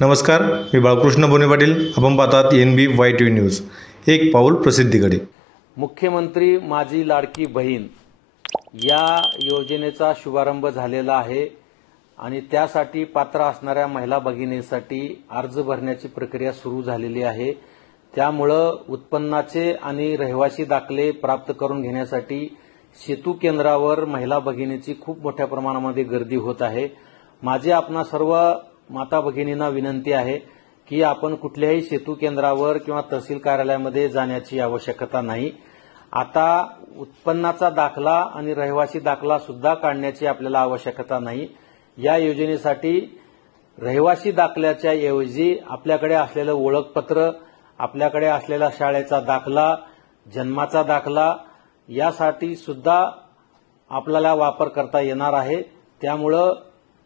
नमस्कार, मी बाळकृष्ण बोने पाटील. आपण पाहतात NB YTV न्यूज. एक पाऊल प्रसिद्धीकडे. मुख्यमंत्री माझी लाडकी बहीण या योजनेचा शुभारंभ झालेला आहे आणि त्यासाठी पात्र असणाऱ्या महिला भगिनींसाठी अर्ज भरण्याची प्रक्रिया सुरू झालेली आहे. त्यामुळे उत्पन्नाचे आणि रहिवासी दाखले प्राप्त करून घेण्यासाठी सेतू केंद्रावर महिला भगिनींची खूप मोठ्या प्रमाणामध्ये गर्दी होत आहे. माझी आपणा सर्व माता भगिनींना विनंती आहे की आपण कुठल्याही सेतू केंद्रावर किंवा तहसील कार्यालयामध्ये जाण्याची आवश्यकता नाही. आता उत्पन्नाचा दाखला आणि रहिवासी दाखला सुद्धा काढण्याची आपल्याला आवश्यकता नाही. या योजनेसाठी रहिवासी दाखल्याच्या ऐवजी आपल्याकडे असलेलं ओळखपत्र, आपल्याकडे असलेला शाळेचा दाखला, जन्माचा दाखला यासाठी सुद्धा आपल्याला वापर करता येणार आहे. त्यामुळे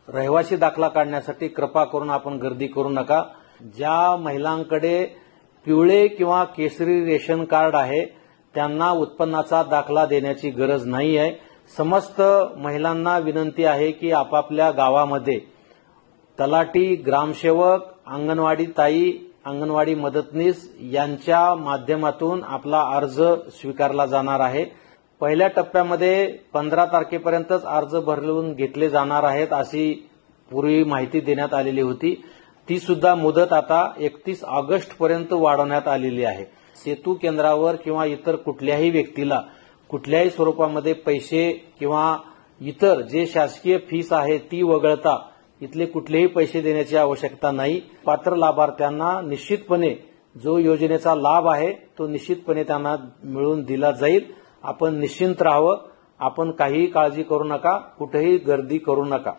रहिवासी दाखला काढण्यासाठी कृपा करून आपण गर्दी करू नका. ज्या महिलांकडे पिवळे किंवा केशरी रेशन कार्ड आहे त्यांना उत्पन्नाचा दाखला देण्याची गरज नाही आहे. समस्त महिलांना विनंती आहे की आपापल्या गावामध्ये तलाठी, ग्रामसेवक, अंगणवाडी ताई, अंगणवाडी मदतनीस यांच्या माध्यमातून आपला अर्ज स्वीकारला जाणार आहे. पहिल्या टप्प्यामध्ये 15 तारखेपर्यंतच अर्ज भरून घेतले जाणार आहेत अशी पूर्वी माहिती देण्यात आलेली होती. ती सुद्धा मुदत आता 31 ऑगस्ट पर्यंत वाढवण्यात आलेली आहे. सेतू केंद्रावर किंवा इतर कुठल्याही व्यक्तीला कुठल्याही स्वरूपामध्ये पैसे किंवा इतर जे शासकीय फीस आहे ती वगळता इथले कुठलेही पैसे देण्याची आवश्यकता नाही. पात्र लाभार्थ्यांना निश्चितपणे जो योजनेचा लाभ आहे तो निश्चितपणे त्यांना मिळवून दिला जाईल. आपण निश्चिंत राहावं. आपण काहीही काळजी करू नका, कुठेही गर्दी करू नका.